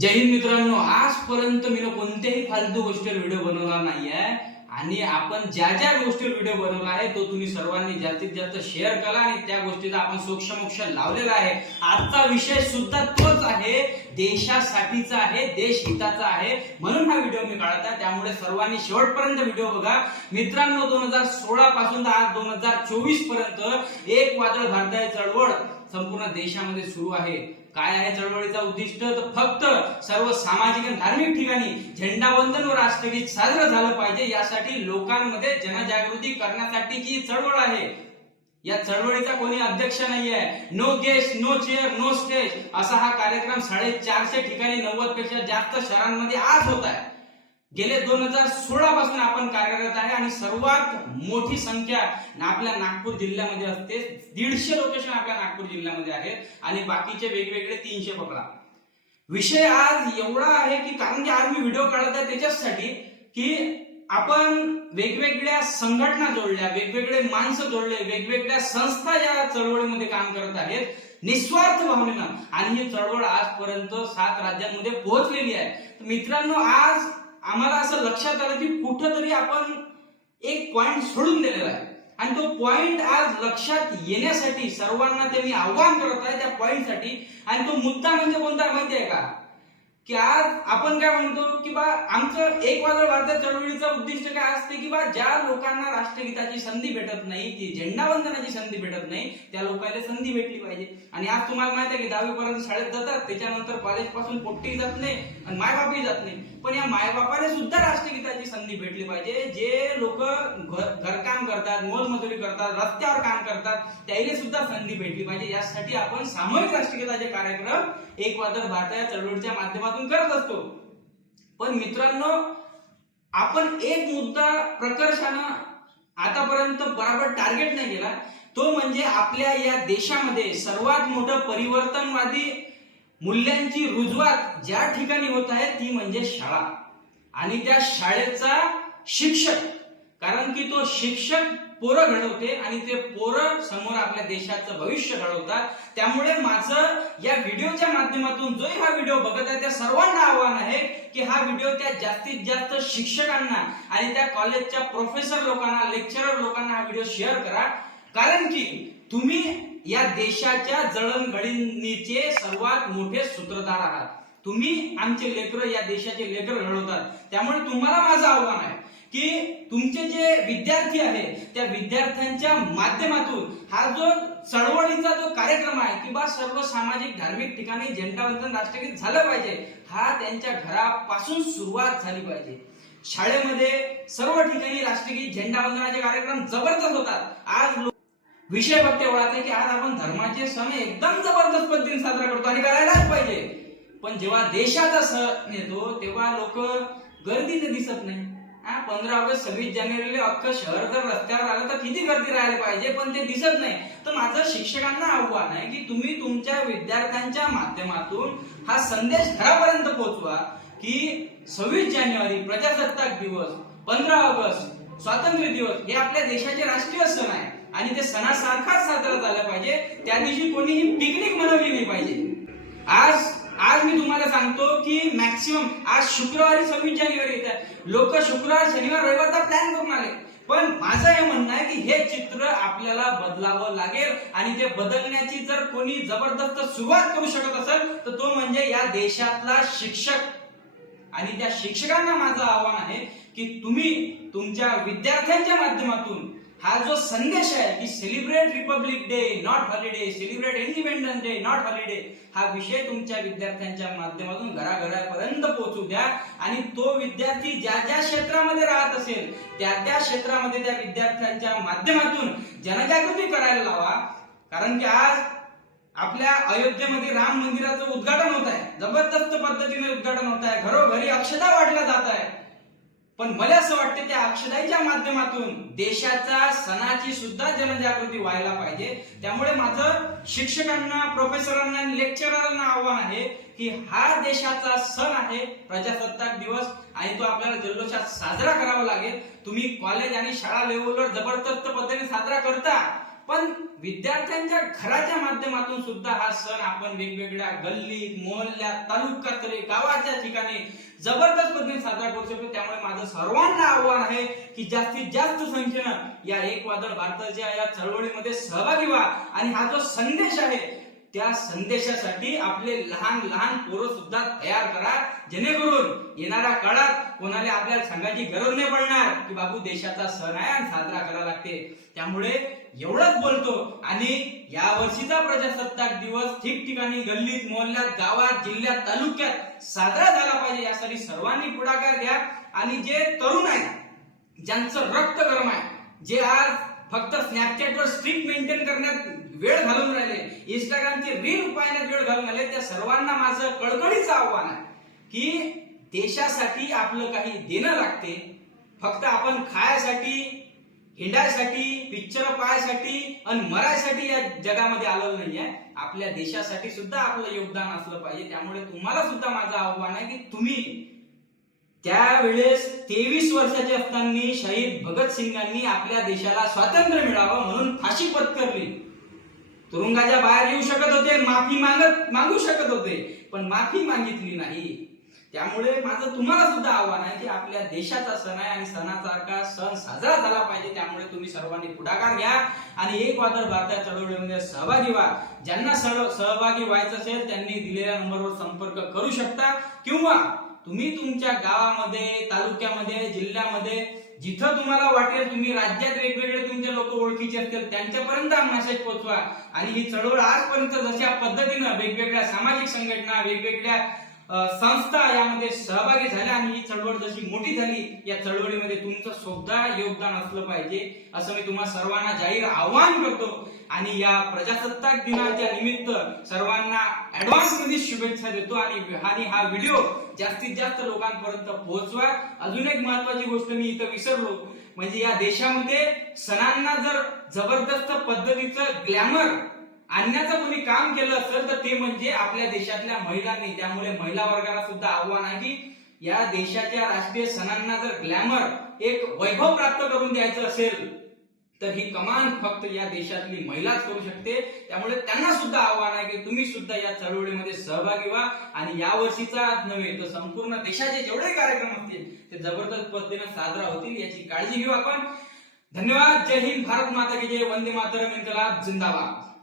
जय हिंद मित्रांनो आजपर्यंत मी कोणत्याही फालतू गोष्टीवर व्हिडिओ बनवला नाहीये. आणि आपण ज्या ज्या गोष्टीवर व्हिडिओ बनवला आहे तो तुम्ही सर्वांनी जास्तीत जास्त शेअर करा आणि त्या गोष्टीचा आपण सोक्षमोक्ष लावलेला आहे. आजचा विषय सुद्धा तोच आहे. देशासाठीचा आहे देश हिताचा आहे. म्हणून हा व्हिडिओ मी काढत आहे. त्यामुळे सर्वांनी शेवटपर्यंत व्हिडिओ बघा. मित्रांनो दोन हजार सोळा पासून आज दोन हजार चोवीसपर्यंत एक वादळ भारताची चळवळ संपूर्ण देशामध्ये सुरू आहे. काय आहे चळवळीचा उद्दिष्ट? तर फक्त सर्व सामाजिक आणि धार्मिक ठिकाणी झेंडावंदन व राष्ट्रगीत साजरं झालं पाहिजे. यासाठी लोकांमध्ये जनजागृती करण्यासाठी जी चळवळ आहे. या चळवळीचा कोणी अध्यक्ष नाहीये. No guest no chair no stage असा हा कार्यक्रम साडेचारशे ठिकाणी नव्वदपेक्षा जास्त शहरांमध्ये आज होत आहे. गेले दोन हजार सोळा पासून आपण कार्यरत आहे आणि सर्वात मोठी संख्या आपल्या नागपूर जिल्ह्यामध्ये असते. दीडशे लोकेशन आपल्या नागपूर जिल्ह्यामध्ये आहेत आणि बाकीचे वेगवेगळे तीनशे पकडा. विषय आज एवढा आहे की कारण की आज मी व्हिडिओ काढत आहे त्याच्यासाठी की आपण वेगवेगळ्या संघटना जोडल्या वेगवेगळे माणसं जोडले वेगवेगळ्या संस्था या चळवळीमध्ये काम करत आहेत. निस्वार्थ भावनेनं. आणि ही चळवळ आजपर्यंत सात राज्यांमध्ये पोहोचलेली आहे. मित्रांनो आज आम्हाला असं लक्षात आलं की कुठंतरी आपण एक पॉइंट सोडून दिलेला आहे. आणि तो पॉइंट आज लक्षात येण्यासाठी सर्वांना ते मी आव्हान करत आहे त्या पॉइंटसाठी आणि तो मुद्दा म्हणजे कोणता माहिती आहे का? की आज आपण काय म्हणतो की बा आमचं एक वादळ भारतात चळवळीचं उद्दिष्ट काय असते की बा ज्या लोकांना राष्ट्रगीताची संधी भेटत नाही ती झेंडावंदनाची संधी भेटत नाही त्या लोकांना संधी भेटली पाहिजे. आणि आज तुम्हाला माहिती आहे की दहावीपर्यंत शाळेत जातात त्याच्यानंतर कॉलेजपासून पोट्टी जात नाही आणि मायबापही जात नाही. पण या मायबापाने सुद्धा राष्ट्रगीताची संधी भेटली पाहिजे. जे लोक घरकाम करतात मोलमजुरी करतात रस्त्यावर काम करतात त्याला सुद्धा संधी भेटली पाहिजे. यासाठी आपण सामूहिक राष्ट्रगीताचे कार्यक्रम एक वादळ भारताच्या चळवळीच्या माध्यमात आपण करत असतो. पण मित्रांनो आपण एक मुद्दा प्रकर्षानं आतापर्यंत बराबर टार्गेट नाही केला. तो म्हणजे आपल्या या देशामध्ये सर्वात मोठं परिवर्तनवादी मूल्यांची रुजवात ज्या ठिकाणी होत आहे ती म्हणजे शाळा. आणि त्या शाळेचा शिक्षक कारण की तो शिक्षक पोरं घडवते आणि ते पोरं समोर आपल्या देशाचं भविष्य घडवतात. त्यामुळे माझं या व्हिडिओच्या माध्यमातून जो हा व्हिडिओ बघत आहे त्या सर्वांना आव्हान आहे की हा व्हिडिओ त्या जास्तीत जास्त शिक्षकांना आणि त्या कॉलेजच्या प्रोफेसर लोकांना लेक्चरर लोकांना हा व्हिडिओ शेअर करा. कारण की तुम्ही या देशाच्या जळणघडणीचे सर्वात मोठे सूत्रधार आहात. तुम्ही आमचे लेकर या देशाचे लेकर घडवतात. त्यामुळे तुम्हाला माझं आव्हान आहे की तुमचे जे विद्यार्थी आहेत त्या विद्यार्थ्यांच्या माध्यमातून हा जो चळवळीचा जो कार्यक्रम आहे किंवा सर्व सामाजिक धार्मिक ठिकाणी झेंडावंदन राष्ट्रगीत झालं पाहिजे हा त्यांच्या घरापासून सुरुवात झाली पाहिजे. शाळेमध्ये सर्व ठिकाणी राष्ट्रगीत झेंडावंदनाचे कार्यक्रम जबरदस्त होतात. आज विषय फक्त एवढाच आहे की आज आपण धर्माचे सण एकदम जबरदस्त पद्धतीने साजरा करतो. आणि काय पण जेव्हा देशाचा सण येतो तेव्हा लोक गर्दीने दिसत नाही. हा पंधरा ऑगस्ट सव्वीस जानेवारीला अख्खं शहर जर रस्त्यावर आलं तर किती गर्दी राहायला पाहिजे? पण ते दिसत नाही. तर माझं शिक्षकांना आव्हान आहे की तुम्ही तुमच्या विद्यार्थ्यांच्या माध्यमातून हा संदेश घरापर्यंत पोहोचवा की सव्वीस जानेवारी प्रजासत्ताक दिवस पंधरा ऑगस्ट स्वातंत्र्य दिवस हे आपल्या देशाचे राष्ट्रीय सण आहे. आणि ते सणासारखाच साजरा झाला पाहिजे. त्या दिवशी कोणीही पिकनिक मनवली नाही पाहिजे आज आज मी तुम्हाला सांगतो की मॅक्सिमम आज शुक्रवारी सव्वीस जानेवारी येत आहे लोक शुक्रवार शनिवार रविवारचा प्लॅन करून आले. पण माझं हे म्हणणं आहे की हे चित्र आपल्याला बदलावं लागेल आणि ते बदलण्याची जर कोणी जबरदस्त सुरुवात करू शकत असेल तर तो म्हणजे या देशातला शिक्षक. आणि त्या शिक्षकांना माझं आव्हान आहे की तुम्ही तुमच्या विद्यार्थ्यांच्या माध्यमातून हा जो संदेश आहे की celebrate republic day not holiday celebrate independence day not holiday हा विषय तुमच्या विद्यार्थ्यांच्या माध्यमातून घराघरापर्यंत पोहोचू द्या. आणि तो विद्यार्थी ज्या ज्या क्षेत्रामध्ये राहत असेल त्या त्या क्षेत्रामध्ये त्या विद्यार्थ्यांच्या माध्यमातून जनजागृती करायला लावा. कारण की आज आपल्या अयोध्येमध्ये राम मंदिराचं उद्घाटन होत आहे. जबरदस्त पद्धतीने उद्घाटन होत आहे. घरोघरी अक्षता वाटला जात आहे. पण मला असं वाटतं त्या अक्षदाईच्या माध्यमातून देशाच्या सणाची सुद्धा जनजागृती व्हायला पाहिजे. त्यामुळे माझं शिक्षकांना प्रोफेसरांना लेक्चरांना आव्हान आहे की हा देशाचा सण आहे प्रजासत्ताक दिवस आणि तो आपल्याला जल्लोषात साजरा करावा लागेल. तुम्ही कॉलेज आणि शाळा लेवलवर जबरदस्त पद्धतीने साजरा करता पण विद्यार्थ्यांच्या घराच्या माध्यमातून सुद्धा हा सण आपण वेगवेगळ्या गल्ली मोहल्ल्या तालुक्यात गावाच्या ठिकाणी जबरदस्त पद्धतीने साजरा करू शकतो. त्यामुळे माझं सर्वांना आव्हान आहे की जास्तीत जास्त संख्येनं या एक वादळ भारताच्या या चळवळीमध्ये सहभागी व्हा. आणि हा जो संदेश आहे त्या संदेशासाठी आपले लहान लहान पोरं सुद्धा तयार करा. जेणेकरून येणाऱ्या काळात कोणाला आपल्याला सांगायची गरज नाही पडणार की बाबू देशाचा सण आहे आणि साजरा करावा लागते. त्यामुळे एवढंच बोलतो. आणि या वर्षीचा प्रजासत्ताक दिवस ठिकठिकाणी गल्लीत मोहल्ल्यात गावात जिल्ह्यात तालुक्यात साजरा झाला पाहिजे. यासाठी सर्वांनी पुढाकार घ्या. आणि जे तरुण आहेत ज्यांचं रक्त गरम आहे जे आज फक्त स्नॅपचॅटवर स्ट्रिक मेंटेन करण्यात वेळ घालून राहिले इंस्टाग्रामचे रील उपायात वेळ घालून राहिले त्या सर्वांना माझं कडकडीचं आव्हान आहे की देशासाठी आपलं काही देणं लागते. फक्त आपण खायासाठी हिंडायसाठी पिक्चर पाहायसाठी आणि मरायसाठी या जगामध्ये आलेलं नाहीये. आपल्या देशासाठी सुद्धा आपलं योगदान असलं पाहिजे. त्यामुळे तुम्हाला सुद्धा माझं आव्हान आहे की तुम्ही त्यावेळेस तेवीस वर्षाचे असताना शहीद भगतसिंगांनी आपल्या देशाला स्वातंत्र्य मिळावं म्हणून फाशी पत्करली. तुरुंगाच्या बाहेर येऊ शकत होते माफी मागत मागू शकत होते पण माफी मागितली नाही. त्यामुळे माझं तुम्हाला सुद्धा आव्हान आहे की आपल्या देशाचा सण आहे आणि सणासारखा सण साजरा झाला पाहिजे त्यामुळे तुम्ही सर्वांनी पुढाकार घ्या. आणि एक वादळ भारतात चळवळीमध्ये सहभागी व्हा. ज्यांना सहभागी व्हायचं असेल त्यांनी दिलेल्या नंबरवर संपर्क करू शकता. किंवा तुम्ही तुमच्या गावामध्ये तालुक्यामध्ये जिल्ह्यामध्ये जिथं तुम्हाला वाटेल तुम्ही राज्यात वेगवेगळे तुमचे लोक ओळखीचे असतील त्यांच्यापर्यंत हा मेसेज पोहोचवा आणि ही चळवळ आजपर्यंत जशा पद्धतीनं वेगवेगळ्या सामाजिक संघटना वेगवेगळ्या संस्था यामध्ये सहभागी झाल्या आणि ही चळवळ जशी मोठी झाली या चळवळीमध्ये तुमचं सुद्धा योगदान असलं पाहिजे असं मी तुम्हा सर्वांना जाहीर आवाहन करतो. आणि या प्रजासत्ताक दिनाच्या निमित्त सर्वांना ऍडव्हान्समध्ये शुभेच्छा देतो आणि आणि हा व्हिडिओ जास्तीत जास्त लोकांपर्यंत पोहोचवा. अजून एक महत्वाची गोष्ट मी इथं विसरलो म्हणजे या देशामध्ये सणांना जर जबरदस्त पद्धतीचं ग्लॅमर आणण्याचं कोणी काम केलं असेल तर ते म्हणजे आपल्या देशातल्या महिलांनी. त्यामुळे महिला वर्गाला सुद्धा आव्हान आहे की या देशाच्या राष्ट्रीय सणांना जर ग्लॅमर एक वैभव प्राप्त करून द्यायचं असेल तर ही कमान फक्त या देशातली महिलाच करू शकते. त्यामुळे त्यांना सुद्धा आव्हान आहे की तुम्ही सुद्धा या चळवळीमध्ये सहभागी व्हा. आणि या वर्षीचा नव्हे तर संपूर्ण देशाचे जेवढे कार्यक्रम असतील ते जबरदस्त पद्धतीने साजरा होतील याची काळजी घेऊ आपण. धन्यवाद. जय हिंद. भारत माता की जय. वंदे मातरम. इन्कलाब जिंदाबाद.